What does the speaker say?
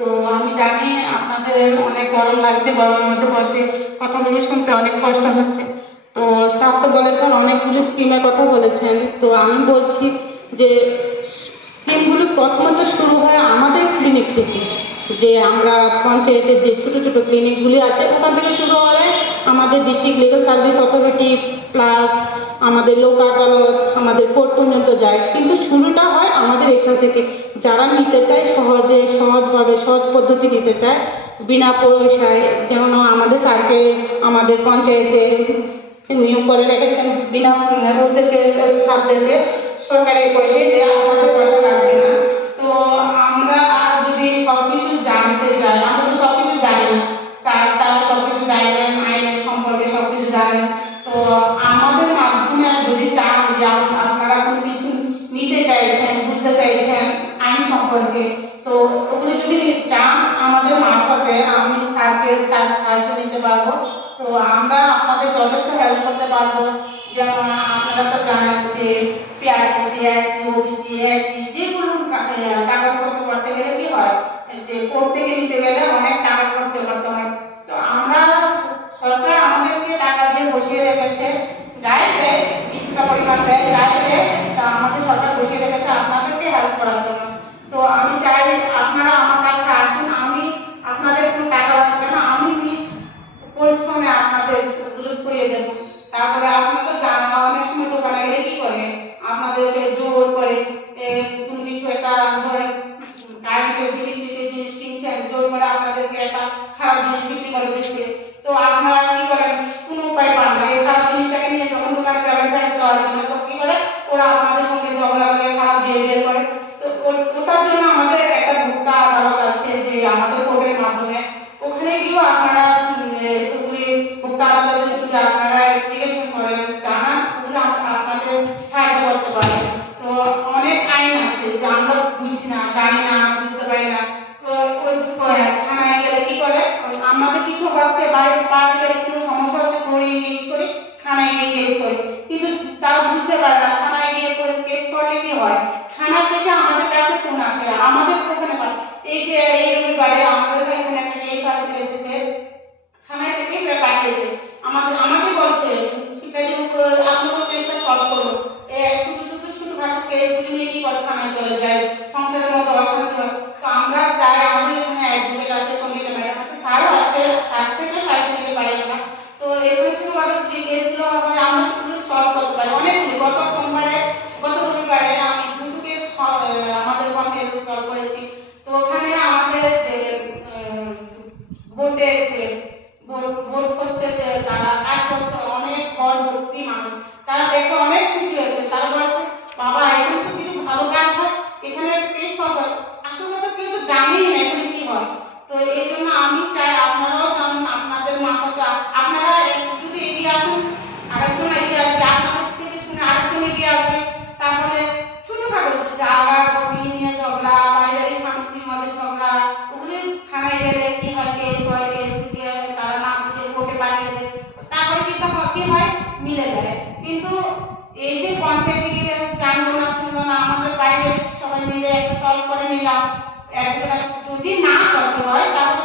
তো আমি জানি আপনাদের অনেক গরম লাগছে, গরমের মধ্যে বসে কথাগুলো শুনতে অনেক কষ্ট হচ্ছে। তো স্যার তো বলেছেন অনেকগুলো স্কিমের কথা বলেছেন, তো আমি বলছি যে স্কিমগুলো প্রথমত শুরু হয় আমাদের ক্লিনিক থেকে, যে আমরা পঞ্চায়েতের যে ছোটো ছোটো ক্লিনিকগুলি আছে ওখান থেকে শুরু হলে আমাদের district legal service authority plus আমাদের লোক আদালত আমাদের কোর্ট পর্যন্ত যায়, কিন্তু শুরুটা হয় আমাদের এখান থেকে। যারা নিতে চায় সহজভাবে সহজ পদ্ধতি নিতে চায় বিনা পয়সায়, যেমন আমাদের স্যারকে আমাদের পঞ্চায়েতে নিয়োগ করে রেখেছেন বিনা ওদেরকে স্যারদেরকে সরকারি পয়সায়, যে আমাদের পয়সা লাগবে না। তো আমরা যদি সবকিছু জানতে চাই, আমরা তো সবকিছু জানি না, স্যার তারা সবকিছু জানেন, আইনের সম্পর্কে সবকিছু জানেন। তো আমাদের মাধ্যমে যদি চান যে আপনারা কোনো কিছু নিতে চাইছেন, বুঝতে চাইছেন আইন সম্পর্কে, তো ওগুলো যদি চান আমাদের মারফতে আমি স্যারকে সাহায্য নিতে পারবো। তো আমরা আপনাদের যথেষ্ট হেল্প করতে পারবো। যেমন আপনারা তো জানেন যে যেগুলো কাগজপত্র করতে গেলে কি হয়, যে কোর্ট থেকে নিতে গেলে অনেক টাকা খরচ করতে হয়। তো আমরা সরকার আমাদেরকে টাকা দিয়ে বসিয়ে রেখেছে, যাই দেয় কিছুটা পরিমাণ দেয়, যাই দেয় তা আমাদের সরকার বসিয়ে রেখেছে আপনাদেরকে হেল্প করার জন্য। তো আমি চাই আপনারা আমার কাছে আসুন, আমি আপনাদের কোনো টাকা লাগবে না, আমি নিজ পরিশ্রমে আপনাদের সুযোগ করিয়ে দেব। তারপরে আপনারা তো জানা অনেক সময় দোকানে গেলে কি করে আপনাদেরকে জোর করে কোনো কিছু একটা ধরেন কারেন্টের জিনিস কিনছেন, জোর করে আপনাদেরকে একটা খারাপ জিনিস বিক্রি করে দিচ্ছে। তো আপনারা কি করেন, কোনো উপায় পান না, এই খারাপ জিনিসটাকে নিয়ে যখন দোকানে যাবেন ফেরত দেওয়ার জন্য, তো কি করে ওরা আপনাদের সঙ্গে ঝগড়া করে খারাপ বিহেভিয়ার করে। তো ওটার জন্য আমাদের একটা ভোক্তা আদালত আছে, যে আমাদের কোর্টের মাধ্যমে ওখানে গিয়েও আপনারা ওগুলি ভোক্তা আদালতে যদি আপনারা অ্যাপ্লিকেশন করেন, জানান, ওগুলো আপনাদের সাহায্য করতে পারেন। তো অনেক আইন আছে যে আমরা বুঝি না, জানি না, বুঝতে পারি না। তো ওই থানায় গেলে কি করে, আমাদের কিছু হচ্ছে বাইরে কোনো সমস্যা হচ্ছে করি থানায় গিয়ে কেস করি, কিন্তু তারা বুঝতে পারে না থানায় গিয়ে কেস করলে কি হয়, থানা থেকে আমাদের কাছে ফোন আসে, আমাদের ওখানে এই যে এই রবিবারে আমাদের এখানে একটা কেস এসেছে, থানায় থেকে পাঠিয়েছে, আমাকে বলছে শিকারি আপনাদের কেসটা সলভ করুন। শুধু কেসগুলি নিয়ে কি করে থানায় চলে যায়, সংসারের মধ্যে অশান্তি হয়। তো আমরা চাই আমাদের এখানে অ্যাডভোকেট আছে, সঙ্গীত ম্যাডাম আছে, স্যারও আছে, স্যার থেকে সাহায্য নিতে পারি না। তো এখানে শুধুমাত্র যে কেসগুলো হয় আমরা সেগুলো সলভ করতে পারি অনেকগুলি। গত রবিবারে আমি দুটো কেস আমাদের পঞ্চায়েতে সলভ করেছি। তো ওখানে আমাদের ভোট করছে, তারা কাজ করছে, অনেক ঘর ভর্তি মানুষ, তারা দেখে অনেক খুশি হয়েছে। তারা বলছে বাবা এখানে তো কিছু ভালো কাজ হয়, এখানে কেস সলভ হয়। আসলে তো কেউ তো জানেই না এখানে কি হয়। তো এই জন্য আমি চাই আপনারাও যেমন আপনাদের মারফতে আপনারা যদি এগিয়ে আসুন, আরেকজন এগিয়ে আসবে, আপনাদের থেকে শুনে আরেকজন এগিয়ে আসবে, তাহলে ছোটখাটো যারা নিয়ে ঝগড়া, পারিবারিক শান্তির মধ্যে ঝগড়া, ওগুলি থানায় গেলে কি হয়, কেস হয়, কেস দিয়ে তারা না বুঝে কোর্টে পাঠিয়ে দেয়, তারপরে কি হয় মিলে যায়। কিন্তু এই যে পঞ্চায়েতে গিয়ে জানলো না, শুনলো না, আমাদের পারিবারিক সবাই মিলে একটা সলভ করে নিলাম, যদি না করতে হয় তাহলে